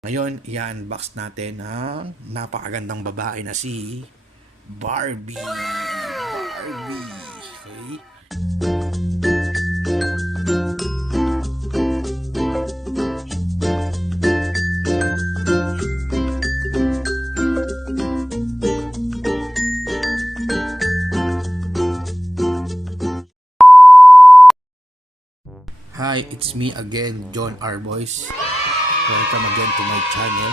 Ngayon, i-unbox natin ang napakagandang babae na si Barbie. Barbie. Okay? Hi, it's me again, JON ARBOys. Welcome again to my channel.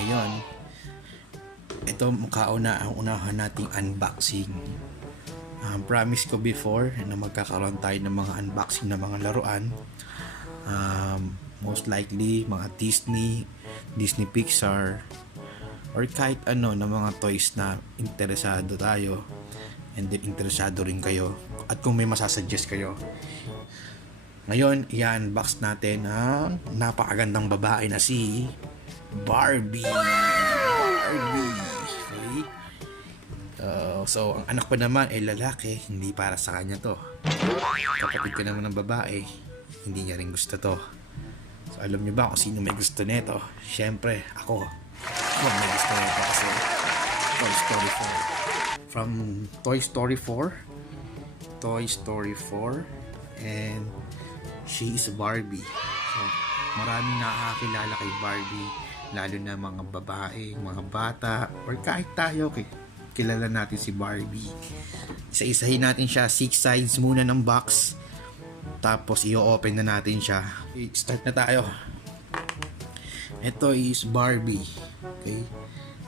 Ngayon, ito mukhauna ang unahan nating unboxing. Promise ko before na magkakaroon tayo ng mga unboxing ng mga laruan. Most likely mga Disney Pixar, or kahit ano na mga toys na interesado tayo, and then interesado rin kayo, at kung may masasuggest kayo. Ngayon, i-unbox natin ang napakagandang babae na si Barbie. Barbie. Okay? So, ang anak ko naman ay lalaki, hindi para sa kanya to. Kapatid ko naman ng babae, hindi niya rin gusto to. So, alam niyo ba kung sino may gusto nito? Siyempre, ako. Ako may gusto nito kasi Toy Story 4. From Toy Story 4, and she is Barbie. So, maraming nakakakilala kay Barbie, lalo na mga babae, mga bata, or kahit tayo, kilala natin si Barbie. Isa-isahin natin siya, 6 sides muna ng box, tapos i-open na natin siya. Start na tayo. Ito is Barbie. Okay?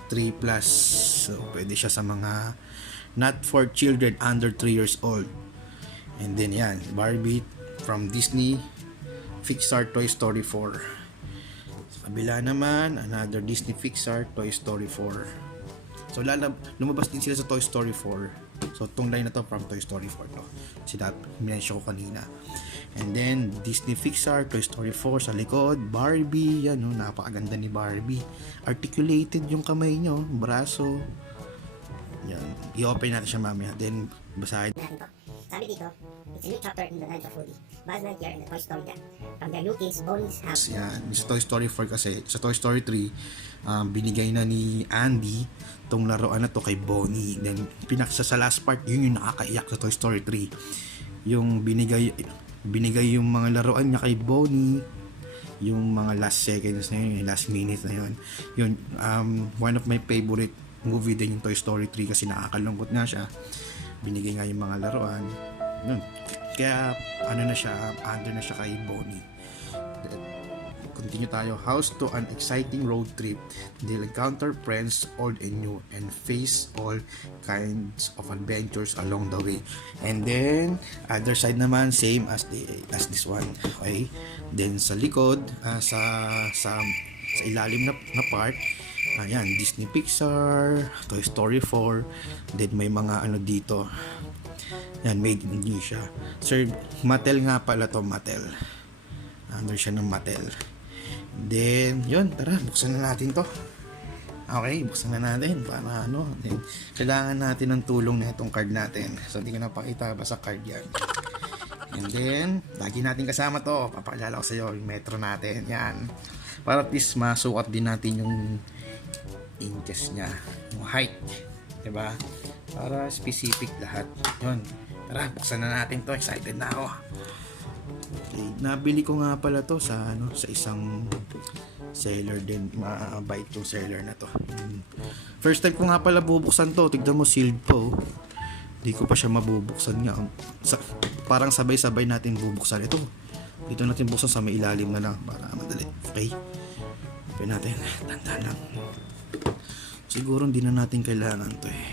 3+. So, pwede siya sa mga not for children under 3 years old. And then yan, Barbie from Disney Pixar Toy Story 4. Sa kabila naman, another Disney Pixar Toy Story 4. So lumabas din sila sa Toy Story 4. So tong line na to from Toy Story 4 to. Minensyon ko kanina. And then Disney Pixar Toy Story 4 sa likod, Barbie, yan no, napakaganda ni Barbie. Articulated yung kamay nyo, braso. Yan, i-open natin siya mamaya. Then basahin natin to. Sabi dito, it's a new chapter in the life of Woody, Buzz Lightyear, and the Toy Story Gang. From their new kids, Bonnie's house. Yan, sa Toy Story 4 kasi, sa Toy Story 3, binigay na ni Andy tong laruan na to kay Bonnie. Then, sa last part, yun yung nakakaiyak sa Toy Story 3. Yung binigay yung mga laruan niya kay Bonnie, yung mga last seconds na yun, yung last minutes na yun. Yun, one of my favorite movie din yung Toy Story 3 kasi nakakalungkot nga siya. Binigay nga yung mga laruan. Yun. Kaya ano na siya, under na siya kay Bonnie. Continue tayo. House to an exciting road trip. They'll encounter friends old and new and face all kinds of adventures along the way. And then other side naman same as this one. Okay? Then sa likod, sa ilalim na part, ayan, Disney Pixar, Toy Story 4, then may mga ano dito. Yan, made in Indonesia. Sir, Mattel nga pala to, Mattel. Under siya ng Mattel. Then, yun, tara, buksan na natin to. Okay, buksan na natin para ano. Then, kailangan natin ng tulong na itong card natin. So, hindi ko napakita, basta card yan. And then, lagi natin kasama to. Papakilala ko sa iyo yung metro natin. Yan. Para at least masukat din natin yung inches niya, yung height, diba? Para specific lahat. Yun. Tara, buksan na natin to. Excited na ako. Okay. Nabili ko nga pala to sa isang seller din. Buy to seller na to. First time ko nga pala bubuksan to. Tignan mo, sealed po. Hindi ko pa siya mabubuksan nga. Parang sabay-sabay natin bubuksan ito. Dito natin buksan sa may ilalim na lang para madali. Okay? Open natin. Tanda lang. Siguro hindi na natin kailangan to eh.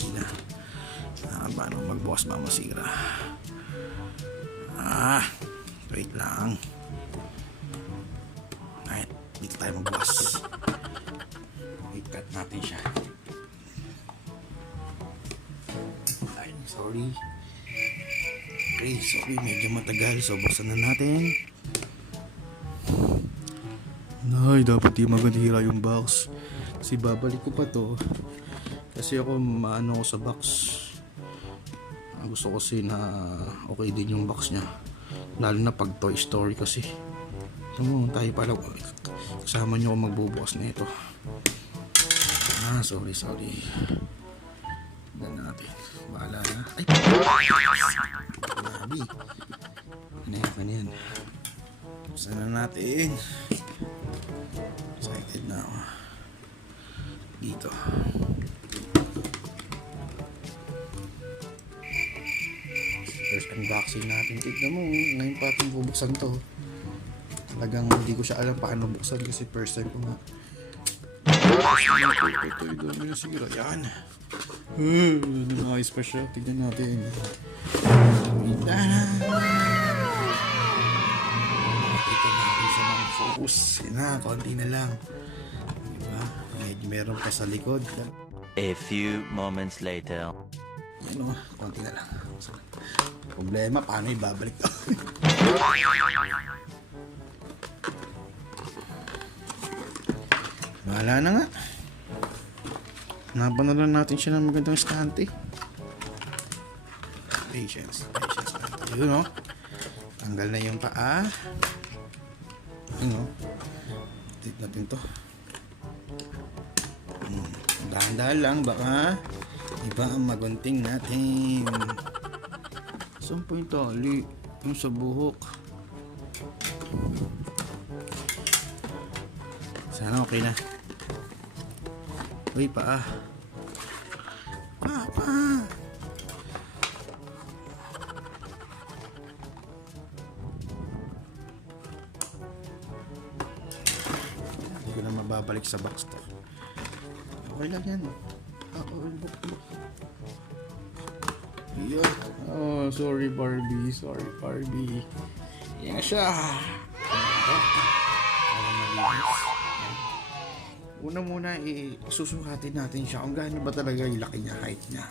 Hindi na. Paano magbukas ba masira? Wait lang. Alright, dito tayo magbukas. Wait, cut natin siya. Ay, sorry. Okay, sorry, medyo matagal. So, buksan na natin. Ay, dapat di maghira yung box. Kasi babalik ko pa to. Kasi ako maano ko sa box. Gusto ko kasi na okay din yung box niya. Lalo na pag Toy Story kasi. Ito mo, tayo pala. Kasama nyo ako magbubukas na ito. Sorry. Tignan natin. Bahala na. Ay! Grabe. Ano yan? Buksan na natin. Excited na ako. Dito. First unboxing natin. Tignan mo, ngayon pa ating bubuksan to. Talagang hindi ko siya alam paano buksan kasi first time ko nga. Ito, dami na siguro. Yan. Ayos pa siya. Tignan natin. Ito natin sa mga focus. Yan na, konti na lang. Diba? Medyo meron pa sa likod. A few moments later. Yan o, konti na lang. Problema, paano ibabalik to? Bahala na nga. Napanalan natin siya ng magandang stante. Patience. Yun o. Tanggal na yung paa. Yun o. Tignan natin to. Dahan-dahan lang baka iba ang magunting natin. Saan po yung tali? Yung sa buhok. Sana okay na. Uy, paa. Paa. Hindi ko na mababalik sa box to. Okay lang yan. Book. Yeah. Oh, sorry Barbie. Yan siya. Una susukatin natin siya kung gaano ba talaga yung laki niya, height niya.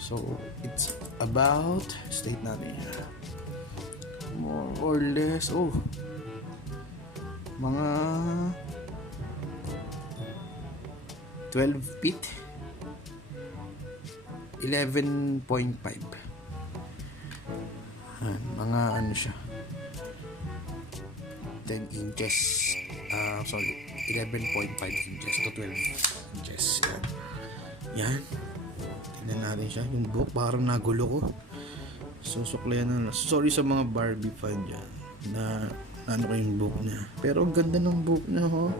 So, it's about, state natin siya, more or less, mga 12 feet, 11.5. Mga ano siya, 10 inches, 11.5 inches to 12 inches. Yan. Tignan natin siya. Yung book parang nagulo ko. Susuklayan na. Sorry sa mga Barbie fan dyan na ano ko yung book niya. Pero ang ganda ng book niya, ho.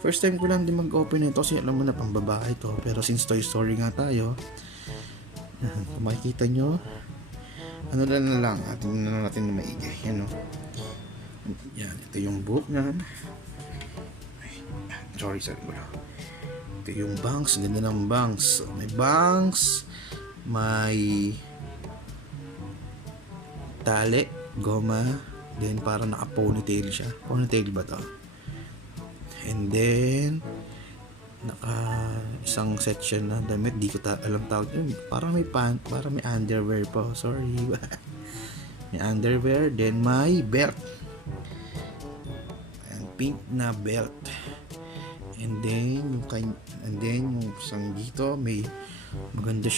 First time ko lang din mag-open ito kasi alam mo na pang babae ito. Pero since Toy Story nga tayo, kung makikita nyo, ano lang atin na natin na maigi. Yan, yan. Ito yung book niya. Sorry. Ito yung bangs. Ganda ng bangs. May bangs. May tali. Goma. Then parang naka-ponytail siya. Ponytail ba to? And then isang section na damit. Di ko alam tawag yun. Parang may pant. Parang may underwear po. Sorry. May underwear. Then may belt. And pink na belt. And then yung isang dito may maganda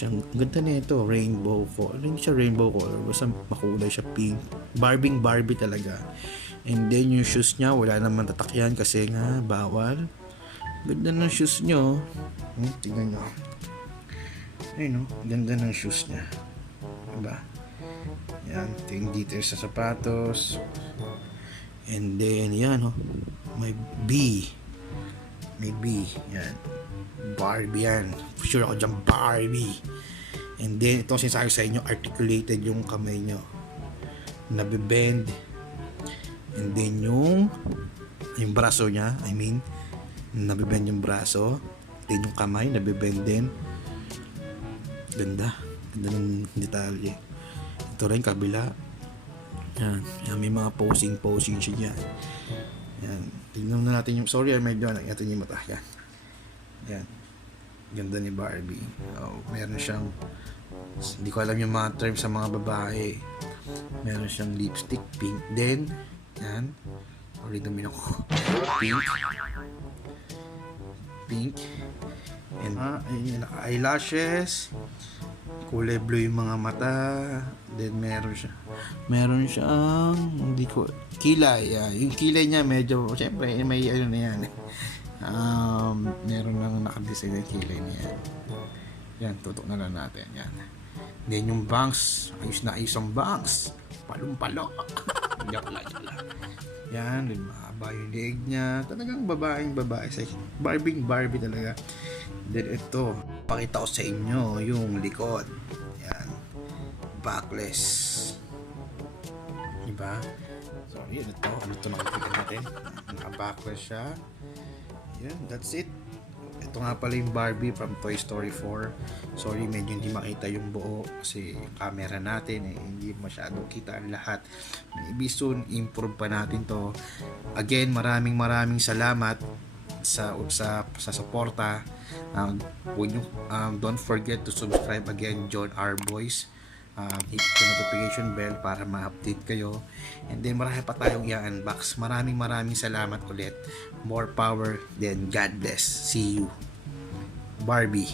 nito, rainbow color. Hindi siya rainbow color, basta makulay siya, pink. Barbie talaga. And then yung shoes niya, wala naman tatakyan kasi nga bawal. Ganda ng shoes niyo. Tingnan niyo. Ayun, ganda ng shoes niya. Diba? Yan, tingin dito sa sapatos. And then yan, may B. Yan. Barbie yan. Sure ako dyan, Barbie. And then, ito sinasabi sa inyo, articulated yung kamay nyo. Nabibend. And then, yung braso niya, nabibend yung braso. Then, yung kamay, nabibend din. Ganda ng detalye. Ito rin, kabila. Yan, may mga posing siya dyan. Yan. Tingnan na natin yung, sorry, medyo natin yung mata. Yan. Ganda ni Barbie. Meron siyang, hindi ko alam yung mga term sa mga babae. Meron siyang lipstick, pink din. Yan. Sorry, dumi ako. Pink. And ayun, eyelashes. Kulay blue yung mga mata. Then meron siyang hindi ko kilay. Yung kilay niya medyo syempre may ano na yan. Meron nang nakadesign ng kilay niya. Yan, tutok na lang natin. Yan. Then yung bangs, ayos ang bangs. Palong-palo. Joke lang. Yan, din mahaba yung leg niya. Talagang babae. Barbie talaga. Then ito, pakita ko sa inyo yung likod. Yan. Backless. Diba? So, yun ito. Ano ito nakikita natin? Naka-backless siya. Yan, that's it. Ito nga pala yung Barbie from Toy Story 4. Sorry, medyo hindi makita yung buo kasi camera natin hindi masyadong kita ang lahat. Maybe soon improve pa natin to. Again, maraming salamat sa suporta. Don't forget to subscribe again, JON ARBOys. Hit the notification bell para ma-update kayo. And then marami pa tayong i-unbox. Maraming salamat ulit. More power, then God bless. See you. Barbie.